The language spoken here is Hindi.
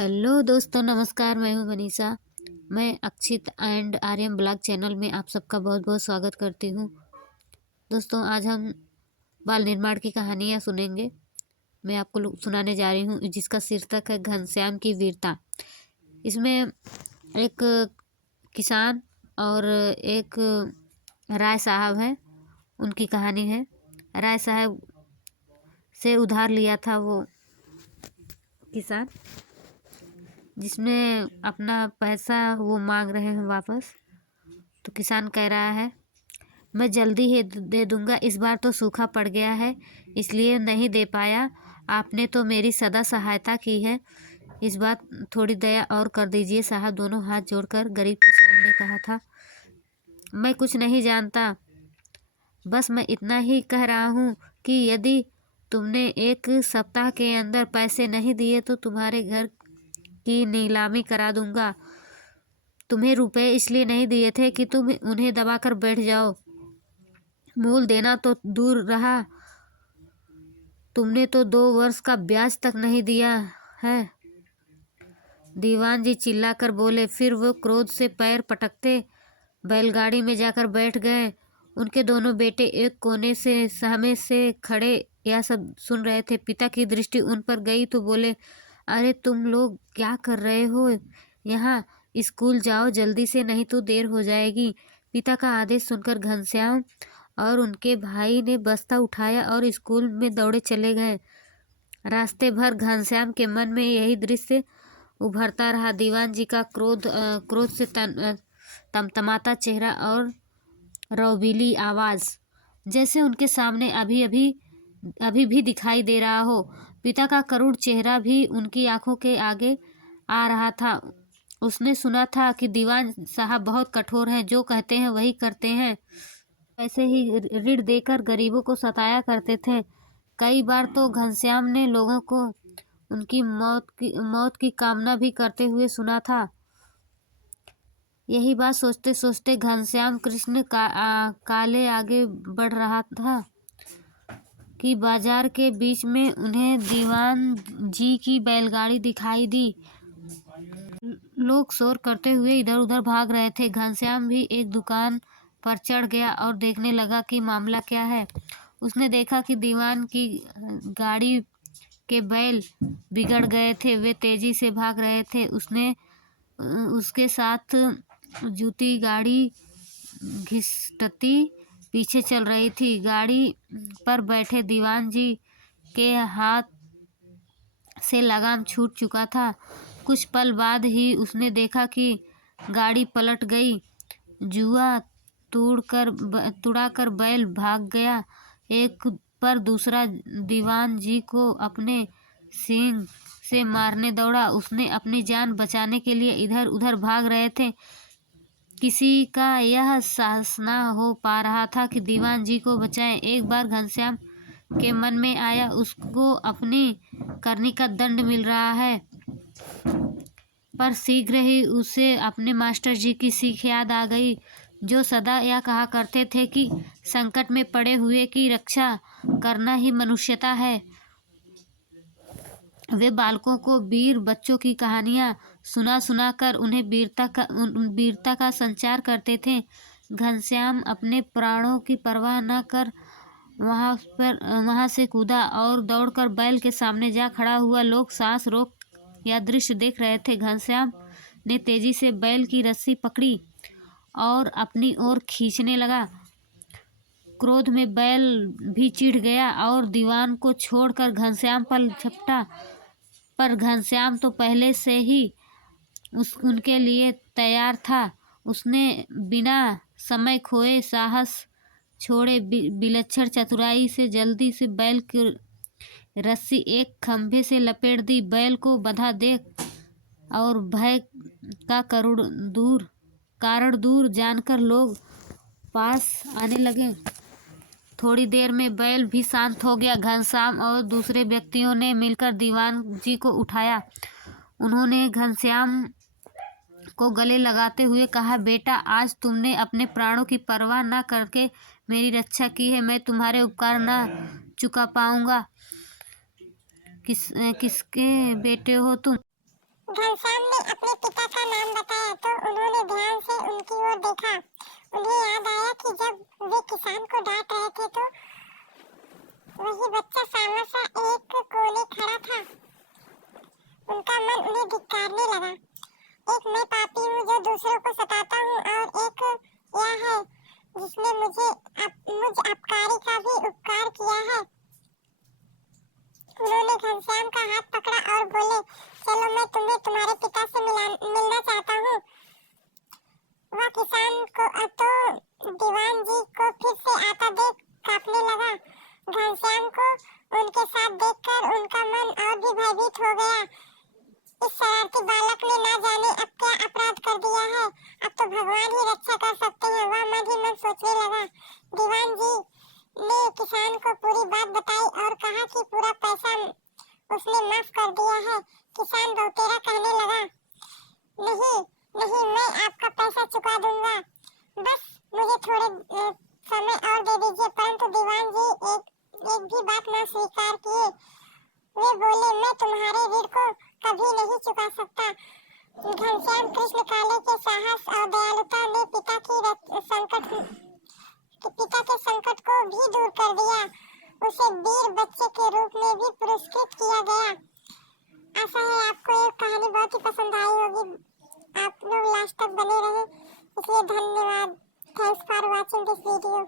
हेलो दोस्तों, नमस्कार। मैं हूं मनीषा। मैं Akshit and Aryan blog channel में आप सबका बहुत बहुत स्वागत करती हूं। दोस्तों, आज हम बाल निर्माण की कहानियां सुनेंगे। मैं आपको सुनाने जा रही हूं जिसका शीर्षक है घनश्याम की वीरता। इसमें एक किसान और एक राय साहब है, उनकी कहानी है। राय साहब से उधार लिया था वो किसान, जिसमें अपना पैसा वो मांग रहे हैं वापस। तो किसान कह रहा है, मैं जल्दी ही दे दूंगा, इस बार तो सूखा पड़ गया है इसलिए नहीं दे पाया। आपने तो मेरी सदा सहायता की है, इस बार थोड़ी दया और कर दीजिए साहब। दोनों हाथ जोड़कर गरीब किसान ने कहा था, मैं कुछ नहीं जानता, बस मैं इतना ही कह रहा हूँ कि यदि तुमने एक सप्ताह के अंदर पैसे नहीं दिए तो तुम्हारे घर की नीलामी करा दूंगा। तुम्हें रुपए इसलिए नहीं दिए थे कि तुम उन्हें दबाकर बैठ जाओ, मूल देना तो दूर रहा, तुमने तो 2 वर्ष का ब्याज तक नहीं दिया है। दीवान जी चिल्लाकर बोले। फिर वो क्रोध से पैर पटकते बैलगाड़ी में जाकर बैठ गए। उनके दोनों बेटे एक कोने से सहमे से खड़े यह सब सुन रहे थे। पिता की दृष्टि उन पर गई तो बोले, अरे तुम लोग क्या कर रहे हो यहाँ? स्कूल जाओ जल्दी से, नहीं तो देर हो जाएगी। पिता का आदेश सुनकर घनश्याम और उनके भाई ने बस्ता उठाया और स्कूल में दौड़े चले गए। रास्ते भर घनश्याम के मन में यही दृश्य उभरता रहा। दीवान जी का क्रोध से तमतमाता चेहरा और रौबीली आवाज़ जैसे उनके सामने अभी भी दिखाई दे रहा हो। पिता का करुण चेहरा भी उनकी आंखों के आगे आ रहा था। उसने सुना था कि दीवान साहब बहुत कठोर हैं, जो कहते हैं वही करते हैं। ऐसे ही ऋण देकर गरीबों को सताया करते थे। कई बार तो घनश्याम ने लोगों को उनकी मौत की कामना भी करते हुए सुना था। यही बात सोचते सोचते घनश्याम कृष्ण काले आगे बढ़ रहा था कि बाजार के बीच में उन्हें दीवान जी की बैलगाड़ी दिखाई दी। लोग शोर करते हुए इधर उधर भाग रहे थे। घनश्याम भी एक दुकान पर चढ़ गया और देखने लगा कि मामला क्या है। उसने देखा कि दीवान की गाड़ी के बैल बिगड़ गए थे, वे तेजी से भाग रहे थे। उसके साथ जूती गाड़ी घिसटती पीछे चल रही थी। गाड़ी पर बैठे दीवान जी के हाथ से लगाम छूट चुका था। कुछ पल बाद ही उसने देखा कि गाड़ी पलट गई। जुआ तुड़ाकर बैल भाग गया। एक पर दूसरा दीवान जी को अपने सींग से मारने दौड़ा। उसने अपनी जान बचाने के लिए इधर उधर भाग रहे थे। किसी का यह साहस न हो पा रहा था कि दीवान जी को बचाएं। एक बार घनश्याम के मन में आया, उसको अपनी करनी का दंड मिल रहा है। पर शीघ्र ही उसे अपने मास्टर जी की सीख याद आ गई, जो सदा यह कहा करते थे कि संकट में पड़े हुए की रक्षा करना ही मनुष्यता है। वे बालकों को वीर बच्चों की कहानियाँ सुना कर उन्हें वीरता का संचार करते थे। घनश्याम अपने प्राणों की परवाह न कर वहाँ से कूदा और दौड़कर बैल के सामने जा खड़ा हुआ। लोग सांस रोक यह दृश्य देख रहे थे। घनश्याम ने तेजी से बैल की रस्सी पकड़ी और अपनी ओर खींचने लगा। क्रोध में बैल भी चिढ़ गया और दीवान को छोड़कर घनश्याम पर झपटा। पर घनश्याम तो पहले से ही उनके लिए तैयार था। उसने बिना समय खोए साहस छोड़े विलक्षण चतुराई से जल्दी से बैल की रस्सी एक खंभे से लपेट दी। बैल को बंधा देख और भय का कारण दूर जानकर लोग पास आने लगे। थोड़ी देर में बैल भी शांत हो गया। घनश्याम और दूसरे व्यक्तियों ने मिलकर दीवान जी को उठाया। उन्होंने घनश्याम को गले लगाते हुए कहा, बेटा, आज तुमने अपने प्राणों की परवाह न करके मेरी रक्षा की है। मैं तुम्हारे उपकार न चुका पाऊंगा। किसके बेटे हो तुम? घनश्याम ने अपने पिता का नाम बताया तो उन्होंने ध्यान से उनकी ओर देखा। उन्हें याद आया कि जब वे किसान को डांट रहे थे तो वही बच्चा सांवला सा एक कोने खड़ा था। उनका मन उन्हें धिक्कारने लगा। एक मैं पापी हूँ जो दूसरों को सताता हूँ और एक यह है जिसने मुझ अपकारी का भी उपकार किया है। उन्होंने घनश्याम का हाथ पकड़ा और बोले, चलो मैं तुम्हें तुम्हारे पिता से मिलना चाहता हूँ। वह किसान को तो दीवान जी को फिर से आता देख कांपने लगा। घनश्याम को उनके साथ देखकर उनका मन और भी भयभीत हो गया। इस शरारती बालक ने ना जाने अब क्या अपराध कर दिया है। अब तो भगवान ही रक्षा कर सकते हैं, वह मन ही मन सोचने लगा। दीवान जी ने किसान को पूरी बात बताई और कहा कि पूरा पैसा उसने माफ कर दिया है। किसान रोतेरा कहने लगा, नहीं नहीं, मैं आपका पैसा चुका दूंगा, बस मुझे थोड़े समय और दे दीजिए। परंतु दीवान जी एक भी बात न स्वीकार किए। वे बोले, मैं तुम्हारे ऋण को कभी नहीं चुका सकता। घनश्याम कृष्ण काले के साहस और दयालुता ने पिता के संकट को भी दूर कर दिया। उसे वीर बच्चे के रूप में भी पुरस्कृत किया गया। आशा है आपको ये कहानी बहुत ही पसंद आई होगी। आप लोग लास्ट तक बने रहे, इसलिए धन्यवाद। Thanks for watching this video.